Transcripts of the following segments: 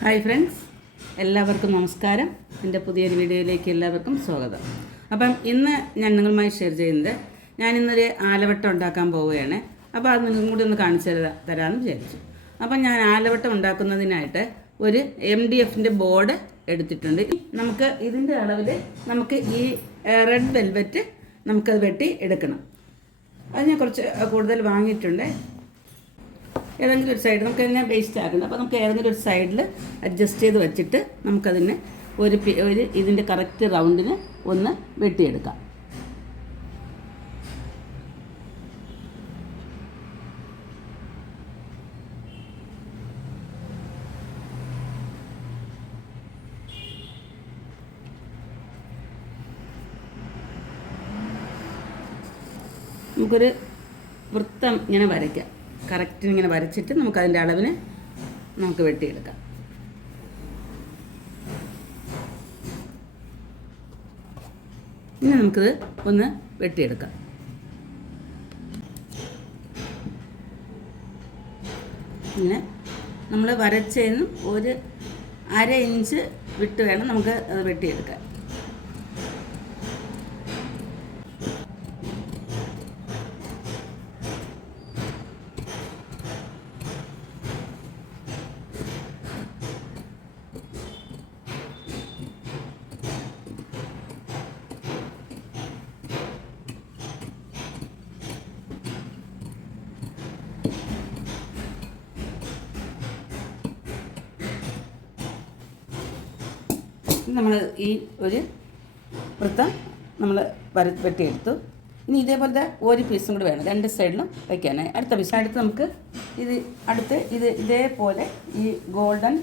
Hi friends. എല്ലാവർക്കും നമസ്കാരം. എന്റെ പുതിയൊരു വീഡിയോയിലേക്ക് എല്ലാവർക്കും സ്വാഗതം. അപ്പം ഇന്ന് ഞാൻ നിങ്ങളുമായി ഷെയർ ചെയ്യുന്നത് ഞാൻ ഇന്നൊരു ആലവട്ടം ഉണ്ടാക്കാൻ പോവുകയാണ്. അപ്പോൾ അത് നിങ്ങൾക്കും കൂടി ഒന്ന് കാണിച്ചു തരാ തരാമെന്ന് വിചാരിച്ചു. അപ്പം ഞാൻ ആലവട്ടം ഉണ്ടാക്കുന്നതിനായിട്ട് ഒരു എം ഡി എഫിന്റെ ബോർഡ് എടുത്തിട്ടുണ്ട്. നമുക്ക് ഇതിന്റെ അളവിൽ നമുക്ക് ഈ റെഡ് വെൽവെറ്റ് നമുക്കത് വെട്ടി എടുക്കണം. അത് ഞാൻ കുറച്ച് കൂടുതൽ വാങ്ങിയിട്ടുണ്ട്. ഏതെങ്കിലും ഒരു സൈഡ് നമുക്ക് അതിനെ വേസ്റ്റ് ആക്കണം അപ്പോൾ നമുക്ക് ഏതെങ്കിലും ഒരു സൈഡിൽ അഡ്ജസ്റ്റ് ചെയ്ത് വെച്ചിട്ട് നമുക്കതിനെ ഒരു ഒരു ഇതിന്റെ കറക്റ്റ് റൗണ്ടിന് ഒന്ന് വെട്ടിയെടുക്കാം. നമുക്കൊരു വൃത്തം ഇങ്ങനെ വരയ്ക്കാം. കറക്റ്റ് ഇങ്ങനെ വരച്ചിട്ട് നമുക്ക് അതിന്റെ അളവിന് നമുക്ക് വെട്ടിയെടുക്കാം. ഇനി നമുക്കിത് ഒന്ന് വെട്ടിയെടുക്കാം. ഇങ്ങനെ നമ്മൾ വരച്ചതിന് ഒരു അര ഇഞ്ച് വിട്ട് വേണം നമുക്ക് അത് വെട്ടിയെടുക്കാൻ. നമ്മൾ ഈ ഒരു വൃത്തം നമ്മൾ വര വെട്ടിയെടുത്തു. ഇനി ഇതേപോലത്തെ ഒരു പീസും കൂടി വേണം. രണ്ട് സൈഡിലും വയ്ക്കാനായി അടുത്ത പീസ് അടുത്ത് നമുക്ക് ഇത് അടുത്ത് ഇത് ഇതേപോലെ ഈ ഗോൾഡൻ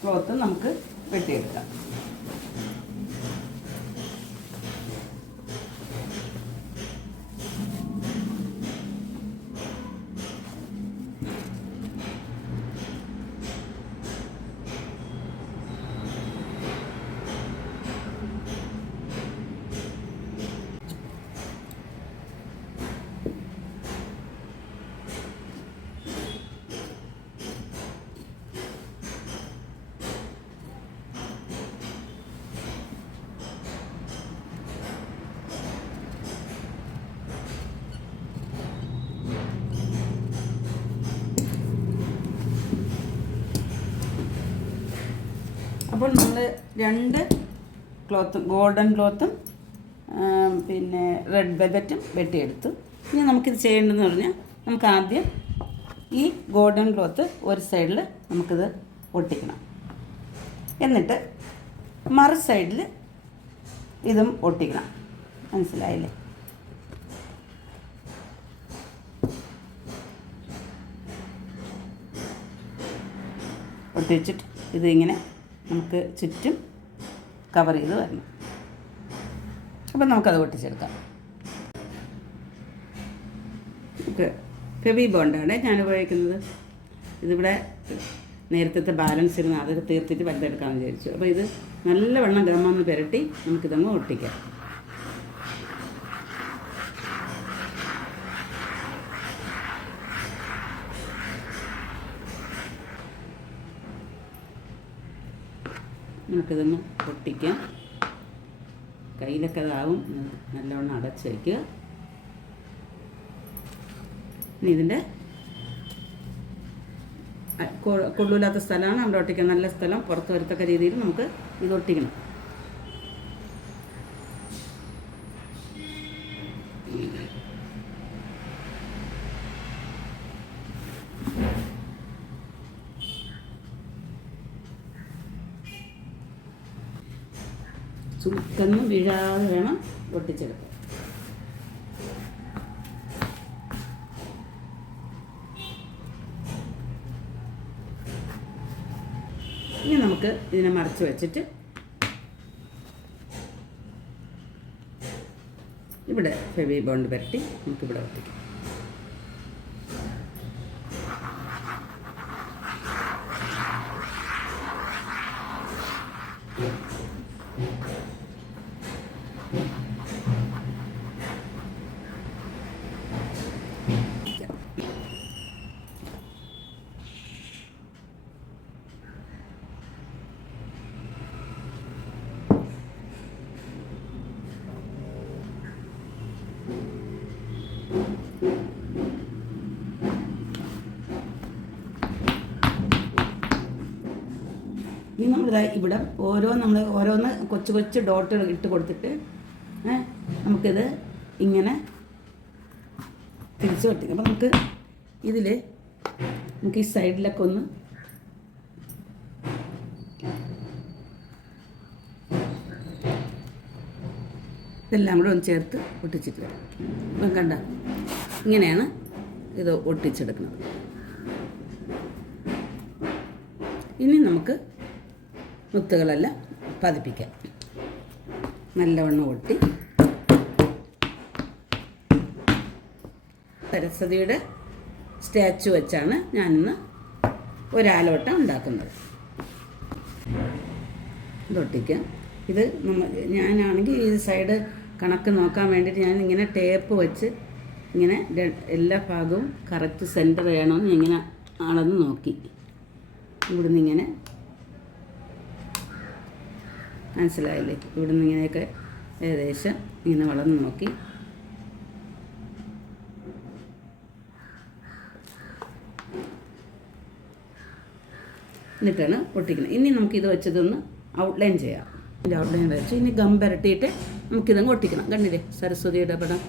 ക്ലോത്ത് നമുക്ക് വെട്ടിയെടുക്കാം. അപ്പോൾ നമ്മൾ രണ്ട് ക്ലോത്തും ഗോൾഡൻ ക്ലോത്തും പിന്നെ റെഡ് ബെബറ്റും വെട്ടിയെടുത്തു. ഇനി നമുക്കിത് ചെയ്യേണ്ടതെന്ന് പറഞ്ഞാൽ നമുക്ക് ആദ്യം ഈ ഗോൾഡൻ ക്ലോത്ത് ഒരു സൈഡിൽ നമുക്കിത് ഒട്ടിക്കണം. എന്നിട്ട് മറു സൈഡിൽ ഇതും ഒട്ടിക്കണം. മനസ്സിലായില്ലേ? ഒട്ടിച്ചിട്ട് ഇതിങ്ങനെ നമുക്ക് ചുറ്റും കവർ ചെയ്ത് വരണം. അപ്പം നമുക്കത് ഒട്ടിച്ചെടുക്കാം നമുക്ക് ഫെവി ബോണ്ടാണ് ഞാൻ ഉപയോഗിക്കുന്നത്. ഇതിവിടെ നേരത്തെ ബാലൻസ് ഇരുന്ന് അതൊക്കെ തീർത്തിട്ട് വലുതെടുക്കാമെന്ന് വിചാരിച്ചു. അപ്പോൾ ഇത് നല്ല നല്ലവണ്ണം ഗമന്ന് പുരട്ടി നമുക്കിതങ്ങ് ഒട്ടിക്കാം. നമുക്കിതൊന്ന് പൊട്ടിക്കാം. കയ്യിലൊക്കെ അതാവും നല്ലവണ്ണം അടച്ച് വയ്ക്കുക. ഇനി ഇതിന്റെ കൊള്ളൂലാത്ത സ്ഥലമാണ്. അവിടെ ഒട്ടിക്കാൻ നല്ല സ്ഥലം. പുറത്ത് വരത്തക്ക രീതിയിൽ നമുക്ക് ഇത് ഒട്ടിക്കണം. ചുരുക്കൊന്നും വീഴാതെ വേണം പൊട്ടിച്ചെടുക്കാൻ. ഇനി നമുക്ക് ഇതിനെ മറച്ച് വെച്ചിട്ട് ഇവിടെ ഫെവി ബോണ്ട് പരട്ടി നമുക്കിവിടെ ഒട്ടിക്കാം. ഇനി നമ്മളിതാ ഇവിടെ ഓരോ നമ്മൾ ഓരോന്ന് കൊച്ചു കൊച്ചു ഡോട്ടുകൾ ഇട്ട് കൊടുത്തിട്ട് നമുക്കിത് ഇങ്ങനെ തിരിച്ചു ഒട്ടിക്കാം അപ്പം നമുക്ക് ഇതിൽ നമുക്ക് ഈ സൈഡിലൊക്കെ ഒന്ന് ഇതെല്ലാം കൂടെ ഒന്ന് ചേർത്ത് ഒട്ടിച്ചിട്ട് വരാം. കണ്ട ഇങ്ങനെയാണ് ഇത് ഒട്ടിച്ചെടുക്കുന്നത്. ഇനി നമുക്ക് മുത്തുകളെല്ലാം പതിപ്പിക്കാം. നല്ലവണ്ണം ഒട്ടി. സരസ്വതിയുടെ സ്റ്റാച്ചു വെച്ചാണ് ഞാനിന്ന് ഒരാലോട്ടം ഉണ്ടാക്കുന്നത്. ഇതൊട്ടിക്കാം. ഇത് നമ്മ ഞാനാണെങ്കിൽ ഈ സൈഡ് കണക്ക് നോക്കാൻ വേണ്ടിയിട്ട് ഞാൻ ഇങ്ങനെ ടേപ്പ് വെച്ച് ഇങ്ങനെ എല്ലാ ഭാഗവും കറക്റ്റ് സെന്റർ ചെയ്യണമെന്ന് ഇങ്ങനെ ആണെന്ന് നോക്കി. ഇവിടുന്ന് ഇങ്ങനെ മനസ്സിലായില്ലേ? ഇവിടെ നിന്ന് ഇങ്ങനെയൊക്കെ ഏകദേശം ഇങ്ങനെ വളർന്ന് നോക്കി. എന്നിട്ടാണ് ഒട്ടിക്കുന്നത് ഇനി നമുക്കിത് വെച്ചതൊന്ന് ഔട്ട്ലൈൻ ചെയ്യാം. ഇതിന്റെ ഔട്ട്ലൈൻ വെച്ച് ഇനി ഗം പുരട്ടിയിട്ട് നമുക്കിതങ്ങ് ഒട്ടിക്കണം. കണ്ടില്ലേ? സരസ്വതിയുടെ പടം.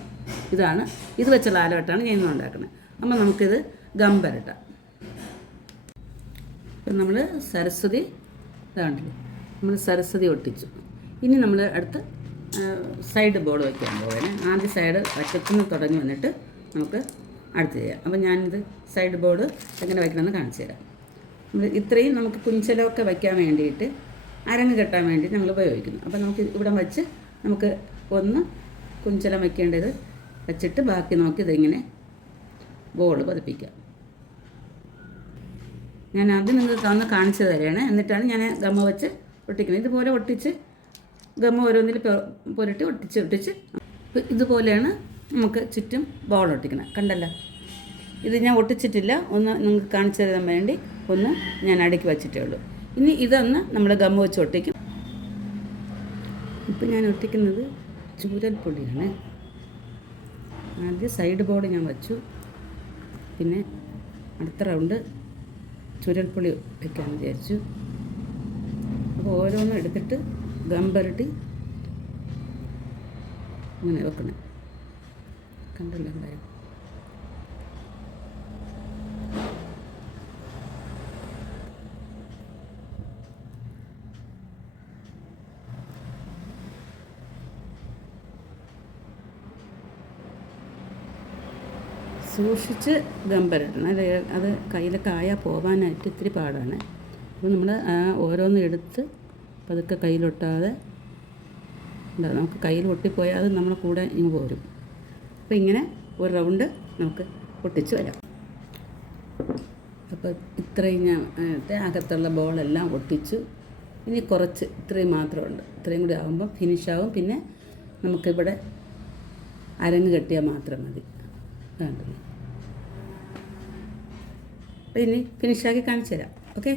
ഇതാണ്. ഇത് വെച്ച ലാലവട്ടാണ് ഞാൻ ഇന്ന് ഉണ്ടാക്കുന്നത്. അപ്പം നമുക്കിത് ഗം പുരട്ടാം. ഇപ്പം നമ്മൾ സരസ്വതി ഇതാണ്ടില്ലേ നമ്മൾ സരസ്വതി ഒട്ടിച്ചു. ഇനി നമ്മൾ അടുത്ത് സൈഡ് ബോർഡ് വയ്ക്കാൻ പോവേനെ ആദ്യ സൈഡ് വറ്റത്തുനിന്ന് തുടങ്ങി വന്നിട്ട് നമുക്ക് അടുത്ത് ചെയ്യാം. അപ്പോൾ ഞാനിത് സൈഡ് ബോർഡ് എങ്ങനെ വയ്ക്കണമെന്ന് കാണിച്ചു തരാം. ഇത്രയും നമുക്ക് കുഞ്ചലമൊക്കെ വയ്ക്കാൻ വേണ്ടിയിട്ട് അരങ്ങ് കെട്ടാൻ വേണ്ടി ഞങ്ങൾ ഉപയോഗിക്കുന്നു. അപ്പോൾ നമുക്ക് ഇവിടെ വെച്ച് നമുക്ക് ഒന്ന് കുഞ്ചലം വയ്ക്കേണ്ടത് വെച്ചിട്ട് ബാക്കി നോക്കി ഇതിങ്ങനെ ബോൾ പതിപ്പിക്കാം. ഞാൻ ആദ്യം നിങ്ങൾക്ക് തന്ന് കാണിച്ചു തരികയാണ് എന്നിട്ടാണ് ഞാൻ ഗമ്മ വെച്ച് ഒട്ടിക്കുന്നത്. ഇതുപോലെ ഒട്ടിച്ച് ഗമ്മ ഓരോന്നിൽ പുരട്ടി ഒട്ടിച്ച് ഒട്ടിച്ച് ഇതുപോലെയാണ് നമുക്ക് ചുറ്റും ബോൾ ഒട്ടിക്കണം. കണ്ടല്ലോ? ഇത് ഞാൻ ഒട്ടിച്ചിട്ടില്ല. ഒന്ന് നിങ്ങൾക്ക് കാണിച്ചു തരാൻ വേണ്ടി ഒന്ന് ഞാൻ അടുക്കി വച്ചിട്ടേ ഉള്ളൂ. ഇനി ഇതൊന്ന് നമ്മൾ ഗമ്മ വെച്ച് ഒട്ടിക്കും. ഇപ്പം ഞാൻ ഒട്ടിക്കുന്നത് ചൂരൽ പൊടിയാണ് ആദ്യം സൈഡ് ബോർഡ് ഞാൻ വച്ചു. പിന്നെ അടുത്ത റൗണ്ട് ചുരൽപ്പൊളി വയ്ക്കാൻ വിചാരിച്ചു. ഓരോന്നും എടുത്തിട്ട് ഗംബരട്ടി ഇങ്ങനെ വെക്കണം. കണ്ടല്ലോ എന്തായാലും. സൂക്ഷിച്ച് പുരട്ടണം. അത് അത് ആയാൽ പോകാനായിട്ട് ഇത്തിരി പാടാണ്. അപ്പോൾ നമ്മൾ ഓരോന്ന് എടുത്ത് പതുക്കെ കയ്യിലൊട്ടാതെ എന്താ നമുക്ക് കയ്യിൽ ഒട്ടിപ്പോയാൽ അത് നമ്മുടെ കൂടെ ഇങ്ങ് പോരും. അപ്പോൾ ഇങ്ങനെ ഒരു റൗണ്ട് നമുക്ക് ഒട്ടിച്ച് വരാം. അപ്പോൾ ഇത്രയും ഞാൻ അകത്തുള്ള ബോളെല്ലാം ഒട്ടിച്ചു. ഇനി കുറച്ച് ഇത്രയും മാത്രമുണ്ട്. ഇത്രയും കൂടി ആകുമ്പോൾ ഫിനിഷാവും പിന്നെ നമുക്കിവിടെ അരങ്ങ് കെട്ടിയാൽ മാത്രം മതി. ഇനി ഫിനിഷാക്കി കാണിച്ചു തരാം. ഓക്കെ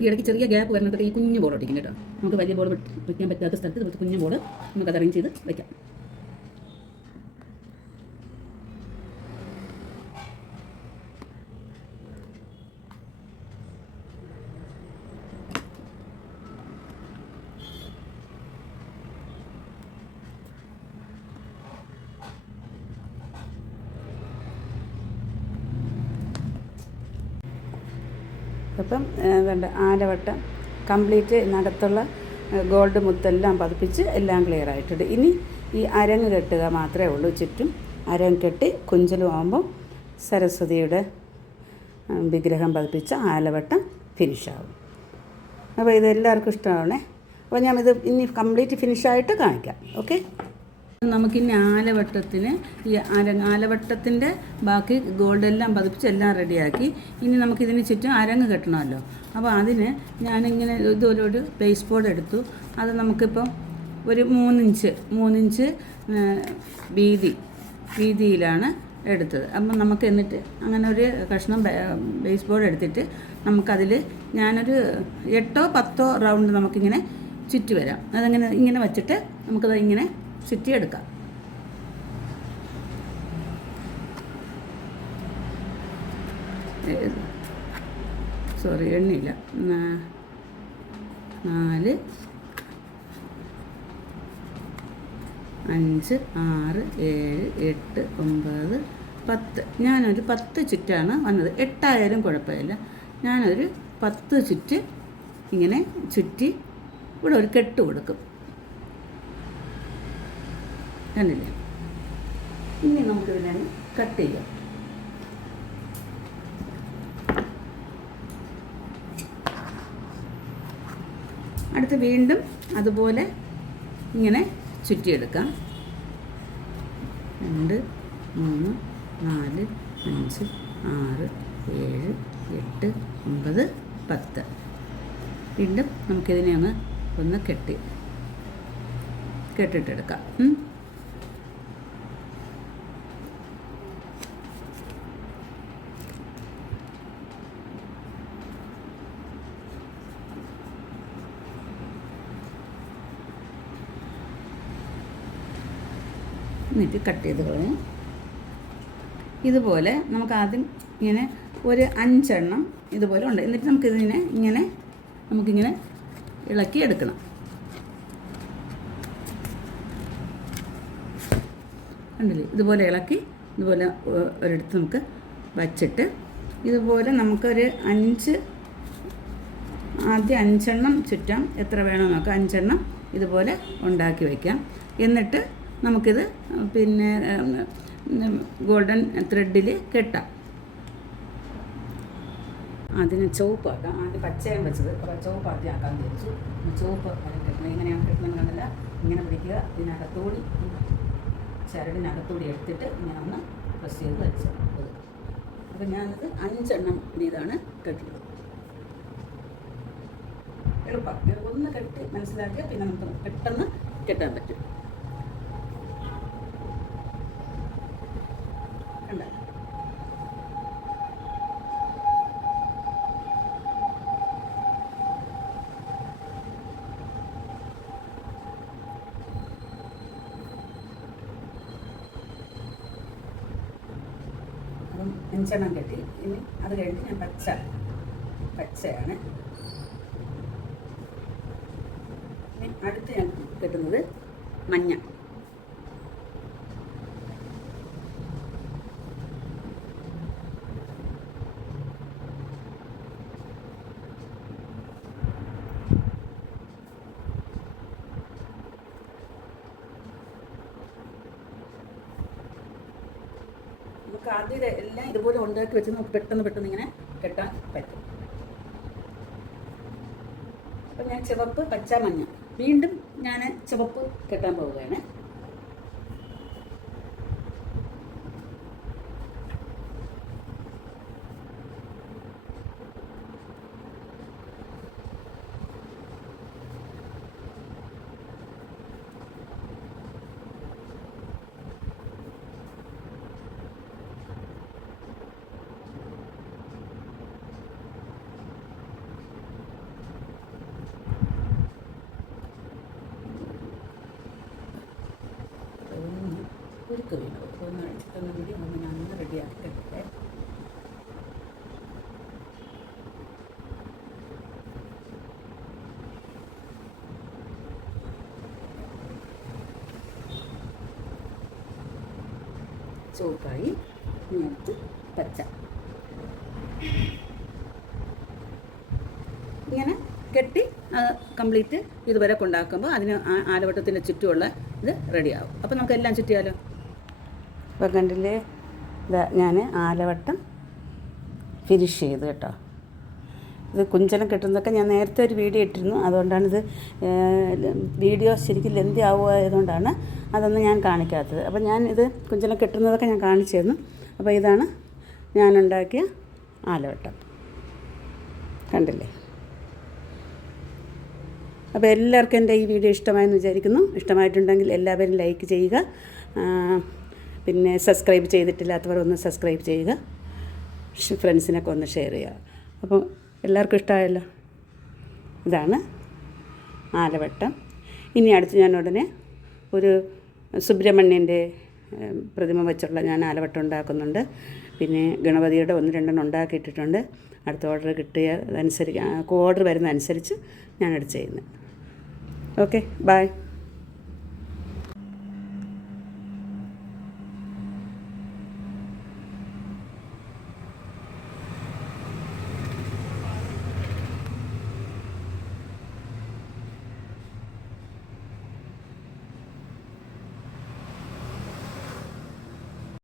ഈ ഇടയ്ക്ക് ചെറിയ ഗ്യാപ്പ് വരുന്നത് ഈ കുഞ്ഞു ബോൾ ഒട്ടിക്കും കേട്ടോ. നമുക്ക് വലിയ ബോൾ വയ്ക്കാൻ പറ്റാത്ത സ്ഥലത്ത് കുഞ്ഞു ബോൾ നമുക്ക് അത് അറേഞ്ച് ചെയ്ത് വയ്ക്കാം അപ്പം വേണ്ട ആലവട്ടം കംപ്ലീറ്റ് നടത്തുള്ള ഗോൾഡ് മുത്തെല്ലാം പതിപ്പിച്ച് എല്ലാം ക്ലിയർ ആയിട്ടുണ്ട്. ഇനി ഈ അരങ്ങ് കെട്ടുക മാത്രമേ ഉള്ളൂ. ചുറ്റും അരങ്ങ് കെട്ടി കുഞ്ചലുമാകുമ്പോൾ സരസ്വതിയുടെ വിഗ്രഹം പതിപ്പിച്ച ആലവട്ടം ഫിനിഷാവും അപ്പോൾ ഇത് എല്ലാവർക്കും ഇഷ്ടമാവണേ. അപ്പോൾ ഞാൻ ഇത് ഇനി കംപ്ലീറ്റ് ഫിനിഷായിട്ട് കാണിക്കാം. ഓക്കെ നമുക്കിനി ആലവട്ടത്തിന് ഈ അരങ്ങ് ആലവട്ടത്തിന്റെ ബാക്കി ഗോൾഡെല്ലാം പതിപ്പിച്ച് എല്ലാം റെഡിയാക്കി. ഇനി നമുക്കിതിന് ചുറ്റും അരങ്ങ് കെട്ടണമല്ലോ. അപ്പോൾ അതിന് ഞാനിങ്ങനെ ഒരു പേസ് ബോർഡ് എടുത്തു. അത് നമുക്കിപ്പം ഒരു മൂന്നിഞ്ച് മൂന്നിഞ്ച് വീതി വീതിയിലാണ് എടുത്തത്. അപ്പം നമുക്ക് എന്നിട്ട് അങ്ങനെ ഒരു കഷ്ണം ബേസ് ബോർഡ് എടുത്തിട്ട് നമുക്കതിൽ ഞാനൊരു എട്ടോ പത്തോ റൗണ്ട് നമുക്കിങ്ങനെ ചുറ്റി വരാം. അതങ്ങനെ ഇങ്ങനെ വച്ചിട്ട് നമുക്കത് ഇങ്ങനെ ചുറ്റിയെടുക്കാം. സോറി എണ്ണില്ല നാല് അഞ്ച് ആറ് ഏഴ് എട്ട് ഒമ്പത് പത്ത്. ഞാനൊരു പത്ത് ചുറ്റാണ് വന്നത്. എട്ടായാലും കുഴപ്പമില്ല. ഞാനൊരു പത്ത് ചുറ്റ് ഇങ്ങനെ ചുറ്റി ഇവിടെ ഒരു കെട്ട് കൊടുക്കും. കണ്ടില്ലേ? ഇനി നമുക്കിതിനെ കട്ട് ചെയ്യാം. അടുത്ത് വീണ്ടും അതുപോലെ ഇങ്ങനെ ചുറ്റിയെടുക്കാം. രണ്ട് മൂന്ന് നാല് അഞ്ച് ആറ് ഏഴ് എട്ട് ഒമ്പത് പത്ത്. വീണ്ടും നമുക്കിതിനെ ഒന്ന് ഒന്ന് കെട്ടി കെട്ടിട്ടെടുക്കാം. എന്നിട്ട് കട്ട് ചെയ്ത് കളയും ഇതുപോലെ നമുക്ക് ആദ്യം ഇങ്ങനെ ഒരു അഞ്ചെണ്ണം ഇതുപോലെ ഉണ്ട്. എന്നിട്ട് നമുക്കിതിനെ ഇങ്ങനെ നമുക്കിങ്ങനെ ഇളക്കി എടുക്കണം. കണ്ടില്ലേ? ഇതുപോലെ ഇളക്കി ഇതുപോലെ ഒരിടത്ത് നമുക്ക് വച്ചിട്ട് ഇതുപോലെ നമുക്കൊരു അഞ്ച് ആദ്യം അഞ്ചെണ്ണം ചുറ്റാം. എത്ര വേണം നോക്കാം. അഞ്ചെണ്ണം ഇതുപോലെ ഉണ്ടാക്കി വയ്ക്കാം എന്നിട്ട് നമുക്കിത് പിന്നെ ഗോൾഡൻ ത്രെഡിൽ കെട്ടാം. അതിന് ചുവപ്പാക്കാം ആദ്യം പച്ചയും വെച്ചത്. അപ്പോൾ ചുവപ്പ് ആദ്യം ആക്കാൻ വിചാരിച്ചു. ചുവപ്പ് കെട്ടണം. എങ്ങനെയാണ് കെട്ടണം കണ്ടില്ല? ഇങ്ങനെ പിടിക്കുക. ഇതിനകത്തോടി ചരടിനകത്തോടി എടുത്തിട്ട് ഇങ്ങനെ ഒന്ന് പ്രസ് ചെയ്ത് വെച്ച് അപ്പോൾ ഞാനത് അഞ്ചെണ്ണം ഇതാണ് കെട്ടുന്നത് എളുപ്പം ഒന്ന് കെട്ടി മനസ്സിലാക്കിയാൽ പിന്നെ നമുക്ക് പെട്ടെന്ന് കെട്ടാൻ പറ്റും കണ്ട അപ്പം അഞ്ചെണ്ണം കെട്ടി. ഇനി അത് കഴിഞ്ഞ് ഞാൻ പച്ച പച്ചയാണ്. ഇനി അടുത്ത് ഞാൻ കെട്ടുന്നത് മഞ്ഞ. ആദ്യം എല്ലാം ഇതുപോലെ ഉണ്ടാക്കി വെച്ച് നമുക്ക് പെട്ടെന്ന് പെട്ടെന്ന് ഇങ്ങനെ കെട്ടാൻ പറ്റും. അപ്പം ഞാൻ ചുവപ്പ് പച്ച മഞ്ഞ. വീണ്ടും ഞാൻ ചുവപ്പ് കെട്ടാൻ പോവുകയാണ് ഒന്ന് കുരുക്ക് വീണു ഒന്ന് അടിച്ചിട്ടൊന്ന് കൂടി ഒന്ന് ഞാൻ ഒന്ന് റെഡിയാക്കി കെട്ടിട്ടെ ചുവപ്പായി ഇനി അടുത്ത് പച്ച ഇങ്ങനെ കെട്ടി കംപ്ലീറ്റ് ഇതുവരെ കൊണ്ടാക്കുമ്പോൾ അതിന് ആലവട്ടത്തിന്റെ ചുറ്റുമുള്ള ഇത് റെഡിയാവും അപ്പോൾ നമുക്ക് എല്ലാം ചുറ്റിയാലോ? ഇപ്പം കണ്ടില്ലേ? ഇതാ ഞാൻ ആലവട്ടം ഫിനിഷ് ചെയ്തു കേട്ടോ. ഇത് കുഞ്ചലം കെട്ടുന്നതൊക്കെ ഞാൻ നേരത്തെ ഒരു വീഡിയോ ഇട്ടിരുന്നു. അതുകൊണ്ടാണിത് വീഡിയോ ശരിക്കും ലെന്തി ആവുമായതുകൊണ്ടാണ് അതൊന്നും ഞാൻ കാണിക്കാത്തത്. അപ്പോൾ ഞാൻ ഇത് കുഞ്ചലം കെട്ടുന്നതൊക്കെ ഞാൻ കാണിച്ചു തന്നു. അപ്പോൾ ഇതാണ് ഞാനുണ്ടാക്കിയ ആലവട്ടം. കണ്ടില്ലേ? അപ്പോൾ എല്ലാവർക്കും എന്റെ ഈ വീഡിയോ ഇഷ്ടമായെന്ന് വിചാരിക്കുന്നു. ഇഷ്ടമായിട്ടുണ്ടെങ്കിൽ എല്ലാവരും ലൈക്ക് ചെയ്യുക. പിന്നെ സബ്സ്ക്രൈബ് ചെയ്തിട്ടില്ലാത്തവർ ഒന്ന് സബ്സ്ക്രൈബ് ചെയ്യുക. ഫ്രണ്ട്സിനൊക്കെ ഒന്ന് ഷെയർ ചെയ്യുക. അപ്പോൾ എല്ലാവർക്കും ഇഷ്ടമായല്ലോ? ഇതാണ് ആലവട്ടം. ഇനി അടുത്ത് ഞാൻ ഉടനെ ഒരു സുബ്രഹ്മണ്യന്റെ പ്രതിമ വെച്ചുള്ള ഞാൻ ആലവട്ടം ഉണ്ടാക്കുന്നുണ്ട്. പിന്നെ ഗണപതിയുടെ ഒന്ന് രണ്ടെണ്ണം ഉണ്ടാക്കിയിട്ടിട്ടുണ്ട്. അടുത്ത ഓർഡർ കിട്ടിയ അതനുസരിച്ച് ഓർഡർ വരുന്ന അനുസരിച്ച് എടുത്ത് ചെയ്യുന്നത് ഓക്കെ ബായ്